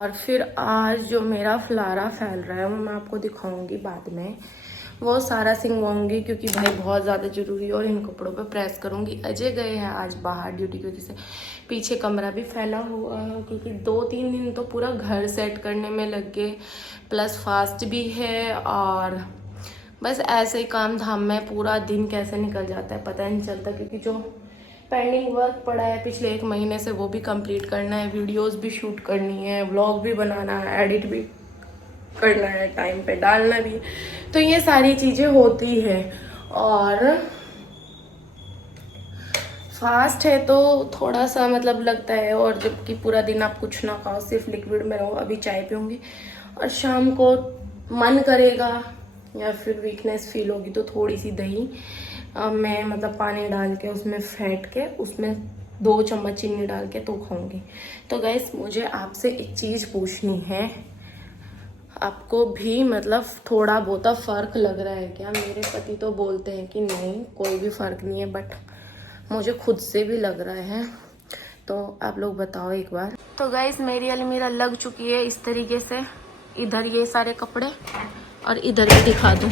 और फिर आज जो मेरा फुलारा फैल रहा है वो मैं आपको दिखाऊंगी बाद में, वो सारा सिंगवाऊंगी क्योंकि भाई बहुत ज़्यादा ज़रूरी है और इन कपड़ों पे प्रेस करूंगी। अजय गए हैं आज बाहर ड्यूटी की वजह से, पीछे कमरा भी फैला हुआ है क्योंकि 2-3 दिन तो पूरा घर सेट करने में लग गए, प्लस फास्ट भी है और बस ऐसे ही काम धाम में पूरा दिन कैसे निकल जाता है पता नहीं चलता। क्योंकि जो पेंडिंग वर्क पड़ा है पिछले 1 महीने से वो भी कंप्लीट करना है, वीडियोस भी शूट करनी है, व्लॉग भी बनाना है, एडिट भी करना है, टाइम पे डालना भी है, तो ये सारी चीज़ें होती है। और फास्ट है तो थोड़ा सा मतलब लगता है, और जबकि पूरा दिन आप कुछ ना खाओ सिर्फ लिक्विड में रहो। अभी चाय पीऊँगी और शाम को मन करेगा या फिर वीकनेस फील होगी तो थोड़ी सी दही मैं मतलब पानी डाल के उसमें फेंट के उसमें 2 चम्मच चीनी डाल के तो खाऊंगी। तो गाइस मुझे आपसे एक चीज़ पूछनी है, आपको भी मतलब थोड़ा बहुत फ़र्क लग रहा है क्या? मेरे पति तो बोलते हैं कि नहीं कोई भी फ़र्क नहीं है, बट मुझे खुद से भी लग रहा है, तो आप लोग बताओ एक बार। तो गाइस मेरी अलमीरा लग चुकी है इस तरीके से, इधर ये सारे कपड़े और इधर भी दिखा दूँ,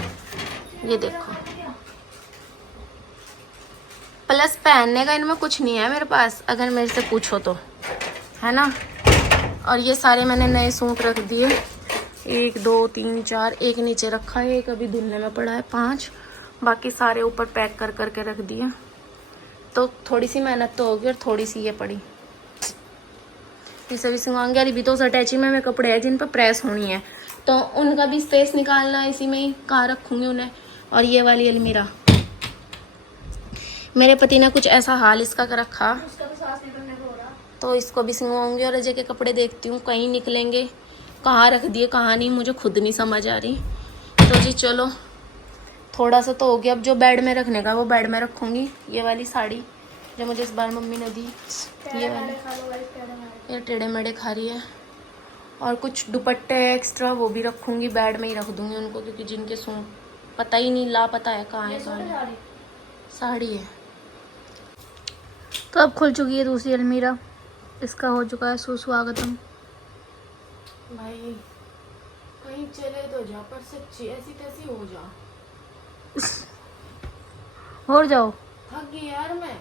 ये देखो। प्लस पहनने का इनमें कुछ नहीं है मेरे पास अगर मेरे से पूछो तो, है ना। और ये सारे मैंने नए सूट रख दिए, 1 2 3 4, एक नीचे रखा है, एक अभी धुलने में पड़ा है, 5 बाकी सारे ऊपर पैक कर करके रख दिए। तो थोड़ी सी मेहनत तो होगी और थोड़ी सी ये पड़ी, इसे भी सिलवाऊंगी। अभी भी तो उस अटैची में कपड़े हैं जिन पर प्रेस होनी है, तो उनका भी स्पेस निकालना है, इसी में ही कहाँ रखूँगी उन्हें। और ये वाली अलमीरा मेरे पति ने कुछ ऐसा हाल इसका कर रखा, तो इसको भी सिलवाऊंगी। और अजय के कपड़े देखती हूँ कहीं निकलेंगे, कहाँ रख दिए कहाँ नहीं, मुझे खुद नहीं समझ आ रही। तो जी चलो थोड़ा सा तो हो गया, अब जो बेड में रखने का वो बेड में रखूँगी। ये वाली साड़ी जो मुझे इस बार मम्मी ने दी, ये वाली, ये टेढ़े मेढ़े खा रही है। और कुछ दुपट्टे एक्स्ट्रा वो भी रखूँगी, बेड में ही रख दूँगी उनको, क्योंकि जिनके सूट पता ही नहीं लापता है कहाँ है कहाँ साड़ी है। तो अब खुल चुकी है दूसरी अलमीरा, इसका हो चुका है सुस्वागतम। भाई कहीं चले तो जा, पर सच्ची ऐसी तैसी हो जा हो जाओ। थक गई यार मैं,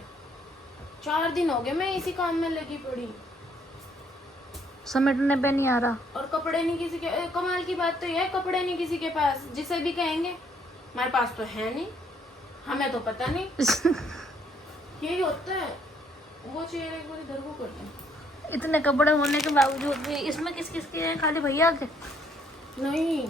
4 दिन हो गए मैं इसी काम में लगी पड़ी, समेटने पे नहीं आ रहा। और कपड़े नहीं किसी के। कमाल की बात तो ये है, कपड़े नहीं किसी के पास, जिसे भी कहेंगे हमारे पास तो है नहीं, हमें तो पता नहीं यही होता है। वो चेयर एक बार इधर को करते हैं। इतने कपड़े होने के बावजूद भी इसमें किस किस के हैं? खाली भैया के? नहीं,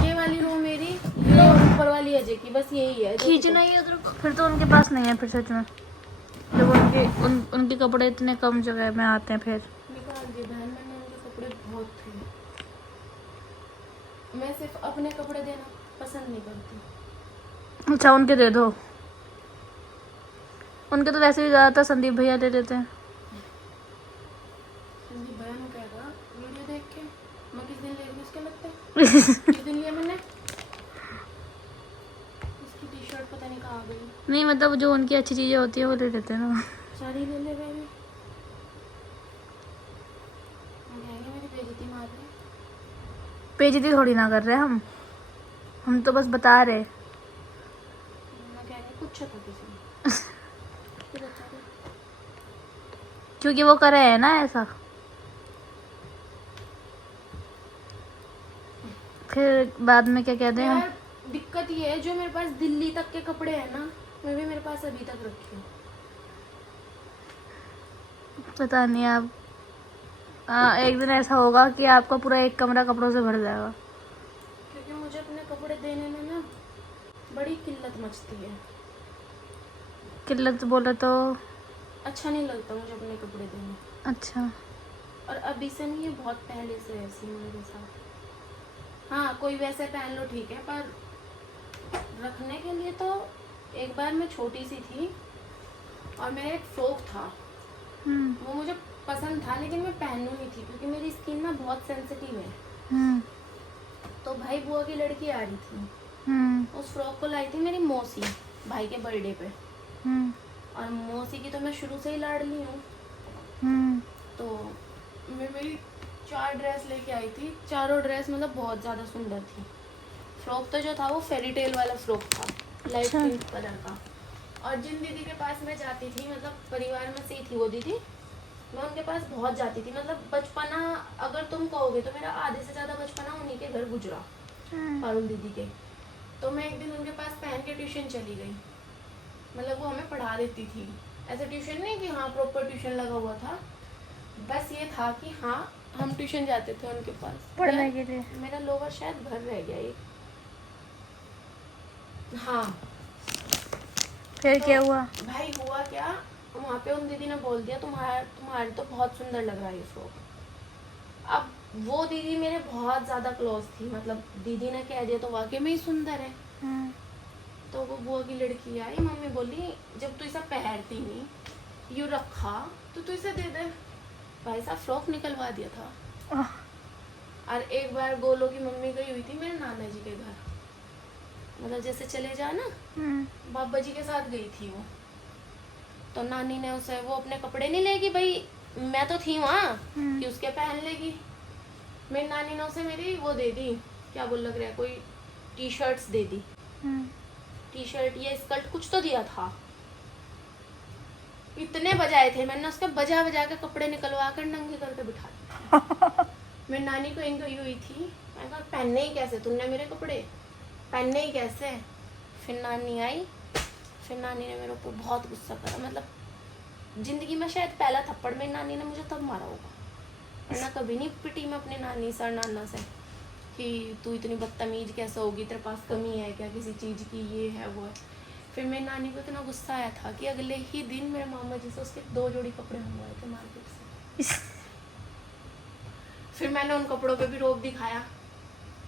ये वाली रो मेरी, ये ऊपर वाली अजय की, बस यही है। खींचना ही उधर को। फिर तो उनके पास नहीं है फिर सच में, जब उनके कपड़े इतने कम जगह में आते हैं। फिर निकाल दिए बहन, मैंने उनके कपड़े बहुत थे, मैं सिर्फ अपने कपड़े देना पसंद नहीं करती। अच्छा उनके दे दो, उनके तो वैसे भी ज़्यादातर संदीप भैया दे देते हैं। संदीप भैया ने कहा वीडियो देख के मैं किस दिन ले रही, उसके लगता है किस दिन लिया मैंने, इसकी टी शर्ट पता नहीं कहाँ गई। नहीं मतलब जो उनकी अच्छी चीज़ें होती है वो दे देते हैं ना। साड़ी ले ले गए, मेरी बेइज्जती मार रहे। बेइज्जती थोड़ी ना कर रहे हम तो बस बता रहे। मैं कह रही कुछ था किसी ने फिर अच्छा था। क्योंकि वो कर रहे हैं ना ऐसा, फिर बाद में क्या कहते हैं हम। दिक्कत ये है जो मेरे पास दिल्ली तक के कपड़े हैं ना, मैं भी मेरे पास अभी तक रखी हूँ। पता नहीं आप एक दिन ऐसा होगा कि आपका पूरा एक कमरा कपड़ों से भर जाएगा। क्योंकि मुझे अपने कपड़े देने में ना बड़ी किल्लत मचती है। किल्लत बोले तो अच्छा नहीं लगता मुझे अपने कपड़े देने। अच्छा, और अभी से नहीं, ये बहुत पहले से ऐसी है मेरे साथ। हाँ कोई वैसे पहन लो ठीक है, पर रखने के लिए तो। एक बार मैं छोटी सी थी और मेरा एक फ्रॉक था, वो मुझे पसंद था लेकिन मैं पहनू नहीं थी क्योंकि मेरी स्किन ना बहुत सेंसिटिव है। तो भाई बुआ की लड़की आ रही थी, उस फ्रॉक को लाई थी मेरी मौसी भाई के बर्थडे पे। और मौसी की तो मैं शुरू से ही लाडली हूँ, तो मैं मेरी 4 ड्रेस लेके आई थी, चारों ड्रेस मतलब बहुत ज़्यादा सुंदर थी। फ्रॉक तो जो था वो फेरी टेल वाला फ्रॉक था, लाइट अच्छा। पिंक कलर का। और जिन दीदी के पास मैं जाती थी, मतलब परिवार में से ही थी वो दीदी, मैं उनके पास बहुत जाती थी। मतलब बचपना अगर तुम कहोगे तो मेरा आधे से ज़्यादा बचपना उन्हीं के घर गुजरा, पारुल दीदी के। तो मैं एक दिन उनके पास पहन के ट्यूशन चली गई। मतलब वो हमें पढ़ा देती थी, ऐसा ट्यूशन नहीं कि हाँ प्रॉपर ट्यूशन लगा हुआ था, बस ये था कि हाँ हम ट्यूशन जाते थे उनके पास पढ़ने के लिए। मेरा लोवर शायद घर रह गया एक। हाँ फिर तो क्या हुआ? भाई हुआ क्या, वहाँ पे उन दीदी ने बोल दिया तुम्हारे तो बहुत सुंदर लग रहा है ये फ्रॉक। अब वो दीदी मेरे बहुत ज़्यादा क्लोज थी, मतलब दीदी ने कह दिया तो वाकई में ही सुंदर है। तो वो बुआ की लड़की आई, मम्मी बोली जब तू इसे पहनती नहीं यू रखा तो तू इसे दे दे। भाई साहब फ्रॉक निकलवा दिया था। और एक बार गोलो की मम्मी गई हुई थी मेरे नाना जी के घर, मतलब जैसे चले जा ना, बाबा जी के साथ गई थी वो। तो नानी ने उसे, वो अपने कपड़े नहीं लेगी भाई, मैं तो थी वहाँ कि उसके पहन लेगी। मेरी नानी ने उसे मेरी वो दे दी, क्या बोल लग रहा है, कोई टी शर्ट्स दे दी, टी शर्ट या स्कर्ट कुछ तो दिया था। इतने बजाए थे मैंने उसके, बजा बजा के कपड़े निकलवा कर नंगे करके बिठा दिए। मेरी नानी को इंजरी हुई थी, मैं कहा पहनने ही कैसे तुमने मेरे कपड़े, पहनने ही कैसे। फिर नानी आई, फिर नानी ने मेरे ऊपर बहुत गुस्सा करा, मतलब जिंदगी में शायद पहला थप्पड़ मेरी नानी ने मुझे तब मारा होगा, वरना कभी नहीं पिटी मैं अपने नानी से और नाना से कि तू इतनी बदतमीज कैसे होगी, तेरे पास कमी है क्या किसी चीज़ की, ये है वो है। फिर मेरी नानी को इतना गुस्सा आया था कि अगले ही दिन मेरे मामा जी से उसके 2 जोड़ी कपड़े मंगवाए थे मार्केट से। फिर मैंने उन कपड़ों पे भी रोब दिखाया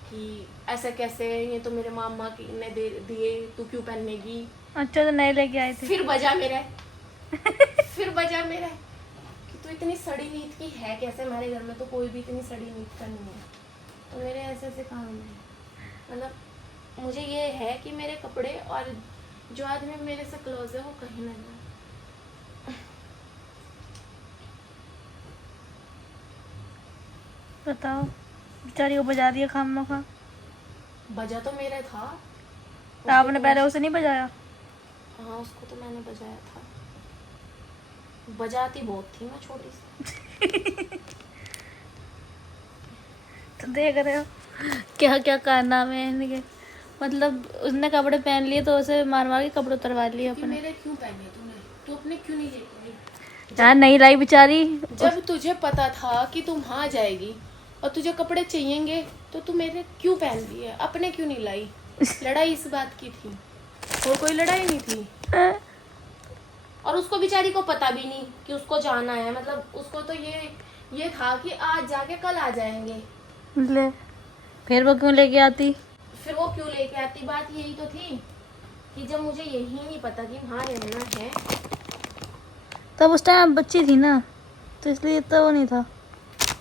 कि ऐसा कैसे, ये तो मेरे मामा की ने दे दिए, तू क्यों पहनेगी। अच्छा तो नए लेके आए थे। फिर बजा मेरा फिर बजा मेरा कि तू इतनी सड़ी नीत की है कैसे, हमारे घर में तो कोई भी इतनी सड़ी नीत का नहीं है। तो मेरे ऐसे ऐसे काम है, मतलब मुझे ये है कि मेरे कपड़े और जो आदमी मेरे से क्लोज है वो कहीं ना जाए। बताओ, बेचारी को बजा दिया खाम खा। बजा तो मेरा था, तो आपने पहले उसे नहीं बजाया? हाँ उसको तो मैंने बजाया था, बजाती बहुत थी मैं छोटी सी। तो देख रहे हो क्या क्या कारनामे हैं इनके। मतलब उसने कपड़े पहन लिए तो उसे मार मार के कपड़े उतरवा लिए कि अपने। मेरे क्यों पहने तूने, तू अपने क्यों नहीं लेके आई? यार नहीं लाई बेचारी। जब तुझे पता था कि तुम वहाँ जाएगी और तुझे कपड़े चाहिएंगे तो तू मेरे क्यों पहन रही है, अपने क्यों नहीं लाई? लड़ाई इस बात की थी, और कोई लड़ाई नहीं थी। और उसको बेचारी को पता भी नहीं कि उसको जाना है, मतलब उसको तो ये था कि आज जाके कल आ जाएंगे। ले फिर वो क्यों लेके आती? फिर वो क्यों लेके आती, बात यही तो थी कि जब मुझे यही नहीं पता कि वहाँ रहना है। तब उस टाइम बच्ची थी ना, तो इसलिए इतना वो नहीं था।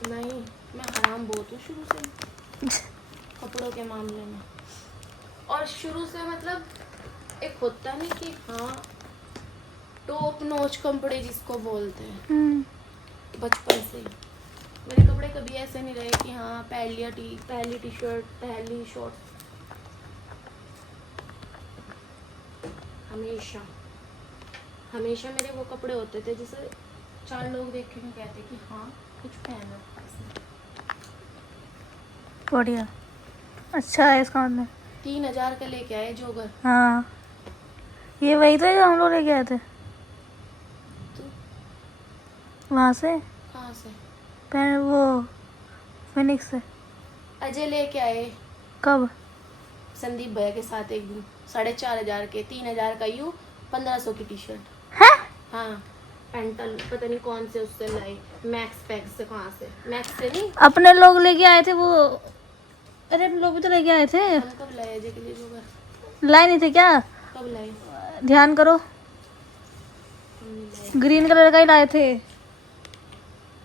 नहीं मैं हराम बहुत हूँ शुरू से कपड़ों के मामले में। और शुरू से मतलब एक होता नहीं कि हाँ टॉप नॉच कपड़े जिसको बोलते हैं, बचपन से ही मेरे कपड़े कभी ऐसे नहीं रहे कि हाँ पहली टी शर्ट पहली शॉर्ट, हमेशा हमेशा मेरे वो कपड़े होते थे जिसे 4 लोग देख के कहते कि हाँ कुछ पहना इसने। बढ़िया, अच्छा है इसका मतलब। 3000 का लेके आए जोगर। हाँ ये वही था जो हम लोग लेके आए थे तो वहाँ से, कहाँ से? पहले वो फिनिक्स से। अजय लेके आए कब? संदीप भैया के साथ एक दिन 4500 के, 3000 का यू 1500 की टी शर्ट। है? हाँ पेंटल पता नहीं कौन से उससे लाई, मैक्स पैक से, कहाँ से, मैक्स से नहीं। अपने लोग लेके आए थे वो। अरे अपने लोग भी तो लेके आए थे। हम कब लाए अजय के लिए जोगर? लाए नहीं थे क्या? कब लाए? ध्यान करो, हम नहीं लाए। ग्रीन कलर का ही लाए थे।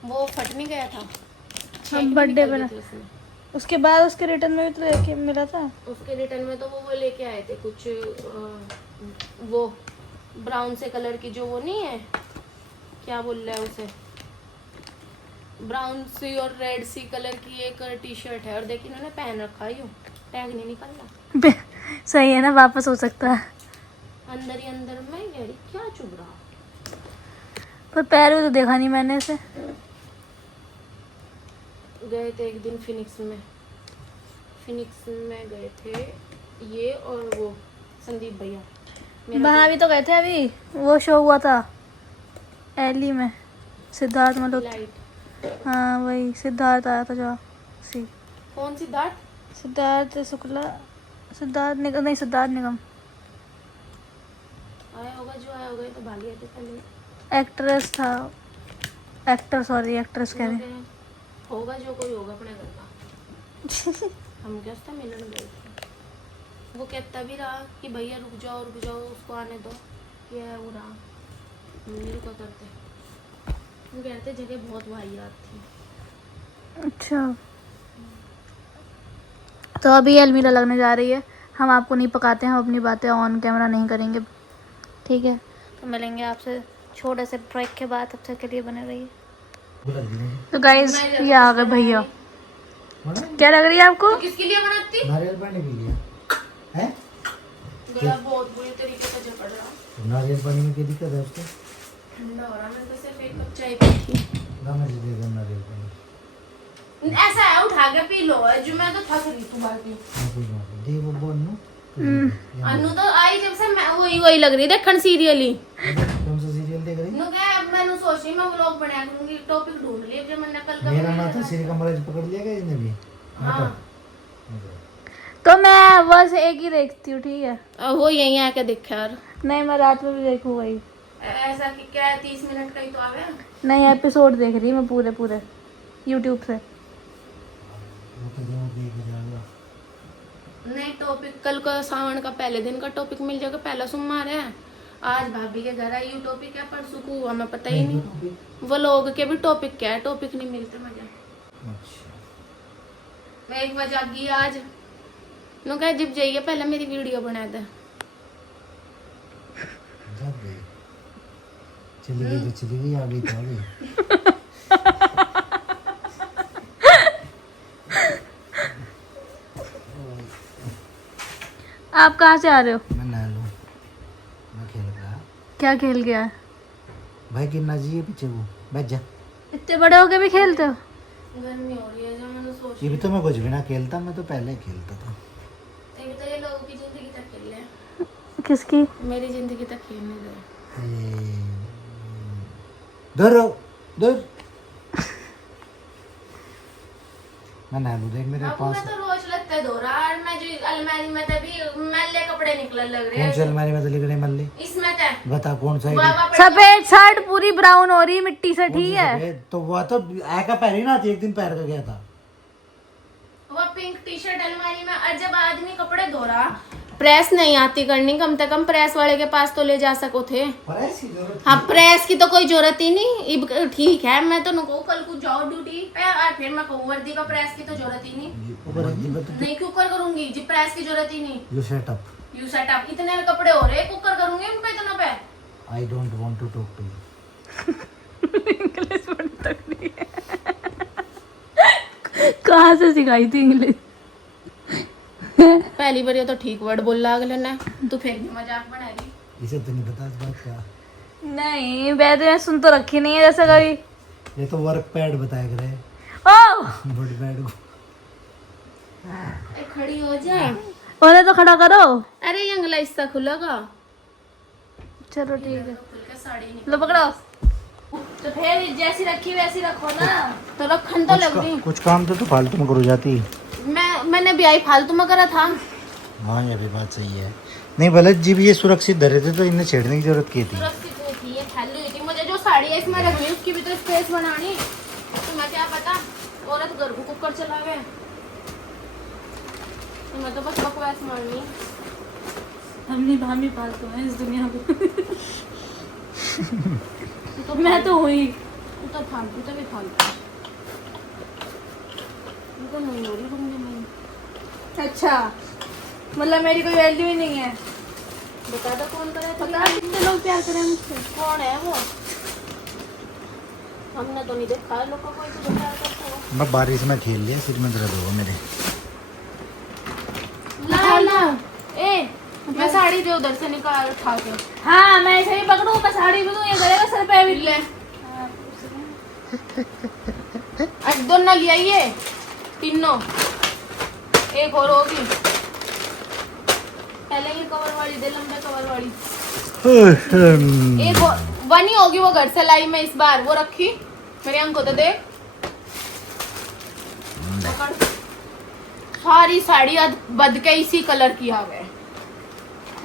वो फट नहीं गया था, हाँ बर्थडे निकल पे गए ना, थे उसमें। उसके बाद उसके रिटर्न में भी तो लेके मिला था। उसके रिटर्न में तो वो लेके आए थे कुछ वो ब्राउन से कलर की, जो वो नहीं है क्या बोल रहा है उसे, ब्राउन सी और रेड सी कलर की एक टी शर्ट है और देखिए इन्होंने पहन रखा है, यूं टैग नहीं निकल रहा, सही है ना, वापस हो सकता है। अंदर ही अंदर में कह रही क्या चुभ रहा। पर पैर तो देखा नहीं मैंने इसे। गए थे एक दिन फिनिक्स में गए थे ये और वो संदीप भैया, वहाँ भी तो गए थे अभी, वो शो हुआ था एली में, सिद्धार्थ मल्होत्रा। लाइट। हाँ वही सिद्धार्थ आया था जो सी कौन सिद्धार्थ? सिद्धार्थ शुक्ला, सिद्धार्थ निगम, नहीं सिद्धार्थ निगम। आया होगा जो आया होगा, ये तो भाग गए थे पहले। एक्ट्रेस था, एक्टर सॉरी एक्ट्रेस कह रहे। होगा जो कोई होगा अपने घर का। हम क्या उससे मिलने गए थे, वो कहता भी रहा कि भैया रुक जाओ उसको आने दो, क्या है वो रहा, नहीं रुका करते। वो कहते जगह बहुत वाहियात थी। अच्छा तो अभी अलमीरा लगने जा रही है, हम आपको नहीं पकाते हैं, हम अपनी बातें ऑन कैमरा नहीं करेंगे, ठीक है। तो मिलेंगे आपसे छोटे से ब्रेक के बाद, तब तक के लिए बने रहिए। तो गाइस ये आ गए भैया। क्या लग रही है आपको? तो किसके लिए बनाती? नारियल पानी पी लिया है? गला बहुत बुरी तरीके से जकड़ रहा। नारियल पानी में क्या दिक्कत है उसको? ठंडा हो रहा, मैं तो सिर्फ एक कप चाय पी थी। दाना जी दे दो नारियल पानी। ऐसा है उठा के पी लो, जो मैं तो थक रही थी बाकी। दे वो बोलनो। अनु तो आई जब से मैं वही लग रही देखन सीरियल ही। कौन सा सीरियल देख रही? नु क्या अब मैंने सोच रही मैं व्लॉग बनाया करूंगी, टॉपिक ढूंढ लिया फिर मैंने कल का मेरा नाम था श्री कमलेश पकड़ लिया क्या इसने भी? हां तो मैं बस एक ही देखती हूँ, ठीक है। वो यहीं आके देखा यार। नहीं मैं रात में भी देखूँ वही। ऐसा कि क्या है 30 मिनट का ही तो आवे। नहीं एपिसोड देख रही मैं पूरे यूट्यूब से। वो तो जो देख जाएगा। नहीं टॉपिक कल का सावन का पहले दिन का टॉपिक मिल जाएगा, पहला सोमवार है। आज भाभी के घर आई टॉपिक है, परसों को हमें पता ही नहीं। वो लोग के भी टॉपिक क्या है, टॉपिक नहीं मिलते मजा। अच्छा मैं 1 बजे गई आज, नो कह जब जाइए पहले मेरी वीडियो बना दे। जब गई चली गई तो चली गई, आ गई तो आ गई। आप कहाँ से आ रहे हो? मैं नहा लूं, मैं खेल रहा। क्या खेल गया है? भाई कितना जी पीछे वो बैठ जा। इतने बड़े होके भी खेलते हो? गर्मी हो रही है जो मैंने सोच ये भी तो मैं कुछ भी ना खेलता, मैं तो पहले खेलता था। एक तो ये लोगों की जिंदगी तक खेल ले, किसकी? मेरी जिंदगी तक खेलने दे। दूर रहो, दूर। मैं नहा लूं, देख मेरे अब पास मैं तो रोज लगता है धोरा, और मैं जो अलमारी में तभी मैले कपड़े निकलने लग रहे कौन सी हैं अलमारी में तो लिख रहे मल्ली? इसमें तो बता कौन सा है? सफेद शर्ट पूरी ब्राउन हो रही मिट्टी से, ठीक है। तो वो तो ऐका पहन ही ना थी, एक दिन पहन कर गया था। वो पिंक टी शर्ट अलमारी में, और जब आदमी कपड़े धो रहा प्रेस नहीं आती करनी, कम से कम प्रेस वाले के पास तो ले जा सको थे। प्रेस की जरूरत हाँ प्रेस की तो कोई जरूरत ही नहीं। ठीक है मैं तो नको कल को जाओ ड्यूटी पे और फिर मैं कहूँ वर्दी का प्रेस की तो जरूरत ही नहीं। नहीं कुकर करूंगी जी, प्रेस की जरूरत ही नहीं। यू सेट अप इतने कपड़े हो रहे कुकर करूंगी उन पे इतना पे। I don't want to talk to you. English बड़ी तगड़ी है। कहाँ से सिखाई थी इंग्लिश? पहली बार ये तो ठीक वर्ड बोल रहा अगले ने, तू फिर भी मजाक बना रही। इसे तो नहीं पता इस बात का। नहीं वैसे मैं सुन तो रखी नहीं है जैसे कभी। ये तो वर्क पैड बताया करे ओ बॉडी पैड को। खड़ी हो जा, उन्हें तो खड़ा करो। अरे ये अंगला हिस्सा खुलेगा। चलो ठीक है, खुल के साड़ी लो पकड़ो। तो फिर जैसी रखी वैसी रखो ना। तो रखन तो लग रही। कुछ काम तो फालतू में करो जाती। मैंने भी आई फालतू में करा था। हाँ ये भी बात सही है। नहीं भले जी भी ये सुरक्षित धरे थे तो इन्हें छेड़ने की जरूरत की थी। सुरक्षित नहीं थी, ये खाली हुई थी। मुझे जो साड़ी है इसमें रखनी उसकी भी तो स्पेस बनानी। तो मैं क्या पता औरत घर को कुकर चलावे, तो मैं तो बस बकवास मारनी। हम ही फालतू हैं इस दुनिया में। तो मैं तो हुई तो फालतू तो भी फालतू तो नहीं हो रही घूमने में। अच्छा मतलब मेरी कोई वैल्यू ही नहीं है। बता दो कौन करे, पता कितने लोग प्यार करें मुझसे। कौन है वो? हमने तो नहीं देखा है लोगों को ऐसे प्यार करते हो। मैं बारिश में खेल लिया, सिर में दर्द होगा मेरे। ला ला ए मैं साड़ी जो उधर से निकाल उठा के। हाँ मैं ऐसे ही पकड़ू, मैं साड़ी भी दूँ, ये करेगा सर पे भी। ले आज दो ना लिया ये तीनों, एक और होगी। पहले ये कवर वाली दे, लंबे कवर वाली। एक वन ही होगी, वो घर से लाई मैं इस बार, वो रखी मेरे अंक को तो दे। सारी साड़ी आज बद के इसी कलर की आ गए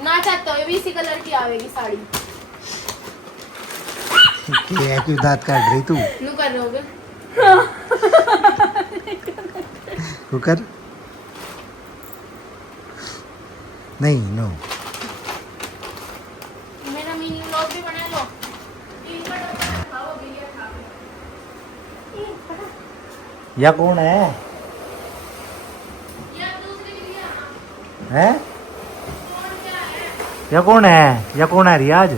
ना, चाहते हो ये भी इसी कलर की आवेगी साड़ी। क्या क्यों दांत काट रही तू? नू कर रहे होगे तू कर। नहीं नो, मेरा मिनी व्लॉग भी बना लो। तीन का डब्बा रखा वो भी ये खा के। या कौन है? या दूसरी भी लिया हैं? कौन क्या है? या कौन है? या कौन है रियाज?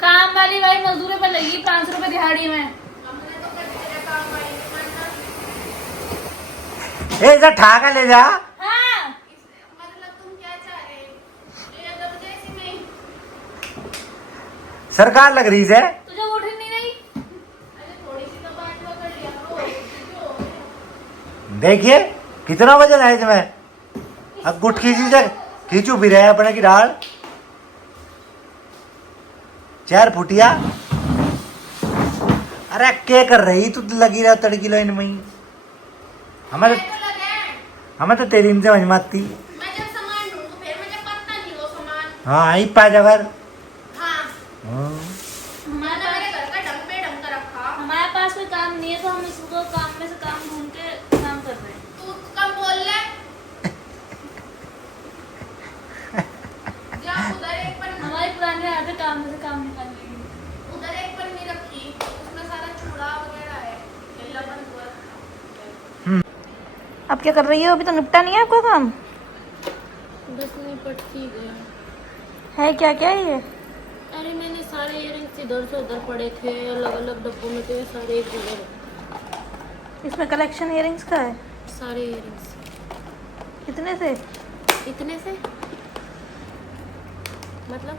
काम वाली भाई मजदूरी पर लगी 500 रुपए दिहाड़ी में। हमने तो कर दिया काम वाली ने मानना। ए इधर ठाका ले जा। हाँ मतलब तुम क्या चाह रहे हो? ये जबरदस्ती में सरकार लग रही है। तुझे उठ ही नहीं रही। अरे थोड़ी सी तो बात वो कर लिया करो। देखिए कितना वजन है इसमें। अब गुट खींचू भी रहे अपने की डाल 4 फुटिया। अरे क्या कर रही तू? लगी रहा तड़की लाइन में ही। हमें तो तेरी इनसे समझ में आती। मैं जब सामान ढूंढूं फिर मुझे पता नहीं वो सामान। हाँ आई पा जाकर। हाँ हाँ। मैंने मेरे घर का ढंग पे ढंग कर रखा। हमारे पास कोई काम नहीं है तो हम इसको काम में से काम ढूंढ के काम कर रहे हैं। तू कब बोल ले? जा उधर एक पन्नी, हमारी पुरानी आदत काम में से काम निकाल लेंगे। उधर एक पन्नी रखी, उसमें सारा चूड़ा वगैरह है। केला बंद हुआ रखा। अब क्या कर रही हो? अभी तो निपटा नहीं है आपका काम? बस निपट ही गया। है क्या क्या है ये? अरे मैंने सारे इयररिंग्स इधर से उधर पड़े थे, अलग अलग डब्बों में थे, सारे एक जगह रखे। इसमें कलेक्शन इयरिंग्स का है। सारे इयररिंग्स कितने से? इतने से मतलब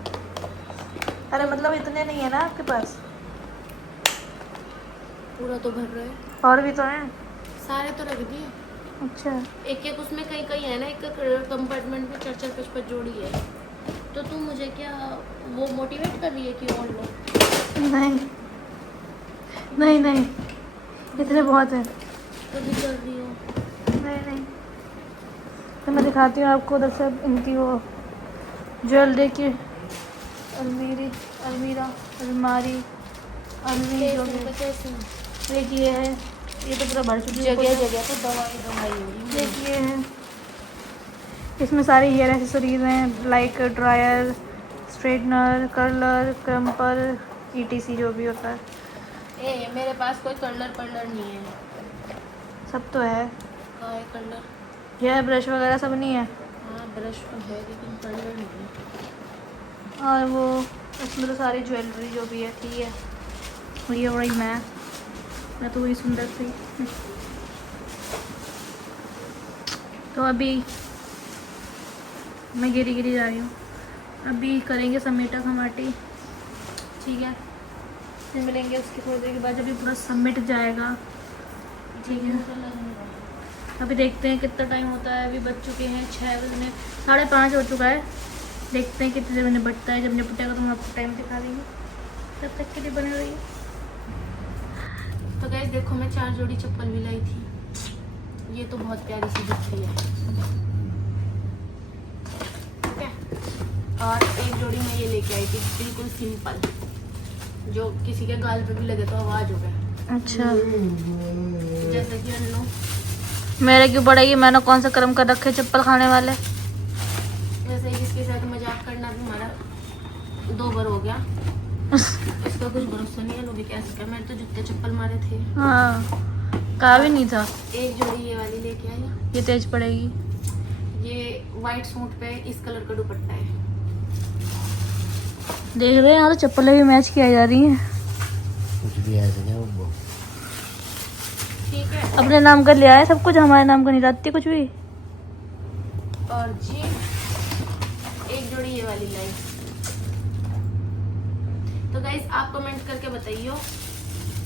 अरे मतलब इतने नहीं है ना आपके पास? पूरा तो भर रहे हैं, और भी तो हैं। सारे तो रख दिए। अच्छा एक एक उसमें कहीं कहीं है ना, एक कंपार्टमेंट में 4-4 5-5 जोड़ी है। तो तू मुझे क्या वो मोटिवेट कर रही है कि और लो? नहीं नहीं नहीं, इतने बहुत है। कभी कर रही हो? नहीं नहीं, तो मैं दिखाती हूँ आपको उधर से इनकी वो ज्वेलरी की अलमारी जो भी कैसे एक ये है, ये तो पूरा भर चुकी है। जगह जगह तो दवाई होगी। एक ये है, इसमें सारी हेयर एक्सेसरीज हैं like dryer, straightener, curler, crimper, ETC जो भी होता है। ए मेरे पास कोई कलर नहीं है। सब तो है। कहाँ है कलर? हेयर ब्रश वगैरह सब नहीं है। हाँ ब्रश तो है लेकिन कलर नहीं है। और वो इसमें तो सारी ज्वेलरी जो भी है ठीक है। और ये वही मैं तो वही सुंदर सी। तो अभी मैं गिरी जा रही हूँ। अभी करेंगे समेटा समाटी, ठीक है। फिर मिलेंगे उसकी थोड़ी देर के बाद जब ये पूरा समेट जाएगा, ठीक है। अभी देखते हैं कितना टाइम होता है। अभी बज चुके हैं 6 बजने, 5:30 हो चुका है। देखते हैं कितने देर में निपटता है। जब निपटेगा तो हम आपको टाइम दिखा देंगे। तब तक के लिए बने रहिए। तो गाइस देखो मैं 4 जोड़ी चप्पल भी लाई थी। ये तो बहुत प्यारी सी दिख रही है, ठीक है। और एक जोड़ी मैं ये लेके आई थी बिल्कुल सिंपल, जो किसी के गाल पे भी लगे तो आवाज हो गया। अच्छा जैसे कि अन्नू मेरे क्यों पड़ेगी? मैंने कौन सा कर्म कर रखे चप्पल खाने वाले? जैसे ही जिसके साथ मजाक करना भी हमारा 2 बार हो गया। इसका कुछ भरोसा नहीं है, लोग भी कह सकते हैं। मैंने तो जूते चप्पल मारे थे। हाँ कहा भी नहीं था। एक जोड़ी ये वाली लेके आई। ये तेज पड़ेगी। ये वाइट सूट पे इस कलर का दुपट्टा है। देख रहे हैं यहाँ तो चप्पलें भी मैच किया जा रही हैं। कुछ भी ऐसे क्या वो ठीक है। अपने नाम का लिया है सब कुछ, हमारे नाम का नहीं लाती कुछ भी। और जी एक जोड़ी ये वाली लाई। तो गाइस आप कमेंट करके बताइयो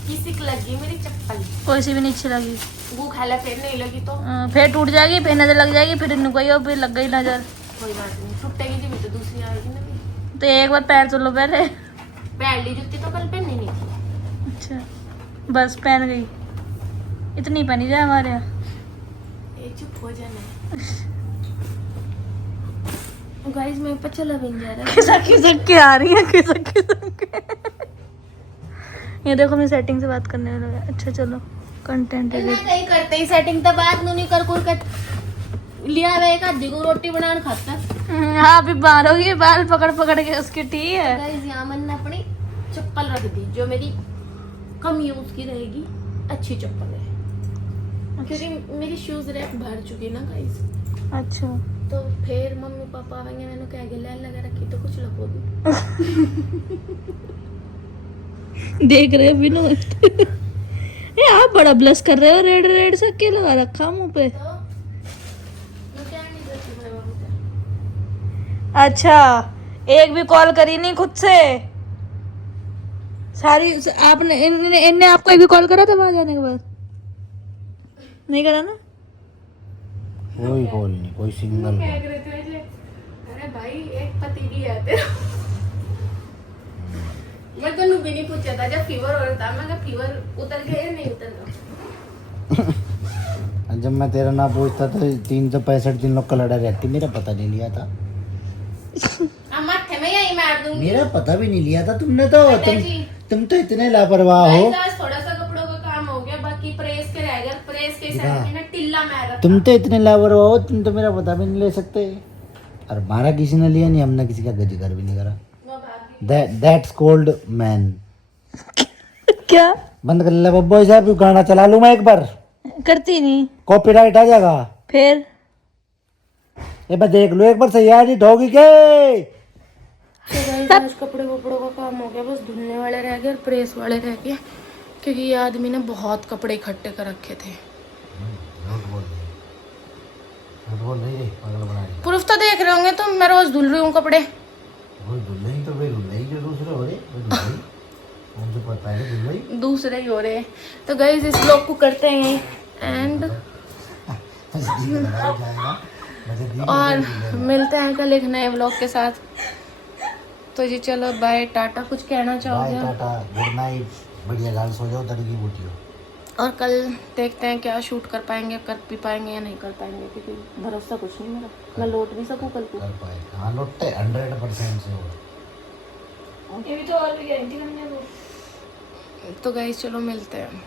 किसी को लगी मेरी चप्पल। कोई सी भी नहीं अच्छी लगी। वो खाला फिर नहीं लगी तो फिर टूट जाएगी, फिर नजर लग जाएगी, फिर नुकाई और फिर लग गई नजर। कोई बात नहीं, टूटेगी जब तो दूसरी आएगी ना। तो एक बार पैर तो लो पहले। पहली जूती तो कल पहननी नहीं थी। अच्छा बस पहन गई, इतनी पहनी जाए हमारे यहाँ। ये चुप हो जाना। गाइस मैं पर चला भी नहीं जा रहा। खिसक खिसक के आ रही है, खिसक खिसक के। ये देखो मैं सेटिंग से बात करने लगा। अच्छा चलो कंटेंट है। नहीं करते ही सेटिंग तो बात नहीं कर लिया वे एक आधी को रोटी बनाने खाता। हाँ अभी बाहर होगी, बाल पकड़ पकड़ के उसकी ठीक है। गाइस यहाँ मैंने अपनी चप्पल रख दी जो मेरी कम यूज की रहेगी, अच्छी चप्पल है क्योंकि मेरी शूज रैक भर चुकी ना गाइस। अच्छा तो फिर मम्मी पापा आएंगे, मैंने कह के लाइन लगा रखी तो कुछ लगो भी। देख रहे हो बिनु। ये आप बड़ा ब्लश कर रहे हो, रेड रेड सा क्या लगा रखा मुंह पे। तो मैं क्या नहीं करती मेरे बाबू का। अच्छा एक भी कॉल करी नहीं खुद से सारी। आपने इनने आपको एक भी कॉल करा था वहां जाने के बाद? नहीं करा ना? कोई कॉल नहीं, कोई सिंगल। क्या कर रहे थे वैसे? अरे भाई एक पति भी है तेरा। मैं तो भी नहीं पूछा था जब फीवर हो रहा था, मैं कहा फीवर उतर गया या नहीं उतर गया। जब मैं तेरा ना पूछता तो 365 दिन लोग का लड़ा रहती, मेरा पता नहीं लिया था। माथे में यही मार दूंगी। मेरा पता भी नहीं लिया था तुमने तो। जी। तुम तो इतने लापरवाह हो। गाइस, थोड़ा सा कपड़ों का काम हो गया, बाकी प्रेस के रह गया। प्रेस के साथ में ना टिल्ला मार रखा। तुम तो इतने लापरवाह हो, तुम तो मेरा पता भी नहीं ले सकते। और हमारा किसी ने लिया नहीं, हमने किसी का जिक्र भी नहीं करा। That's called man। क्या बंद कर ले बब्बो साहब, गाना चला लूं मैं एक बार। करती नहीं कॉपीराइट आ जाएगा फिर। ये बार देख लो एक बार, सही एडिट होगी के। तो कपड़े वपड़ों का काम हो गया, बस धुलने वाले रह गए और प्रेस वाले रह गए क्योंकि ये आदमी ने बहुत कपड़े इकट्ठे कर रखे थे। प्रूफ तो देख रहे होंगे तुम, मैं रोज धुल रही हूँ कपड़े। दूसरे ही हो रहे हैं। तो गाइस इस ब्लॉग को करते हैं एंड और मिलते हैं कल एक नए ब्लॉग के साथ। तो जी चलो बाय टाटा। कुछ कहना चाहोगे? टाटा गुड नाइट, बढ़िया गाल सो जाओ, तड़की बूटियो। और कल देखते हैं क्या शूट कर पाएंगे, कर भी पाएंगे या नहीं कर पाएंगे क्योंकि भरोसा कुछ नहीं मेरा। मैं लौट भी सकूं कल को। कर पाएगा। हाँ लौटते 100% से होगा। ये भी तो और भी गारंटी करनी है। तो गाइस चलो मिलते हैं।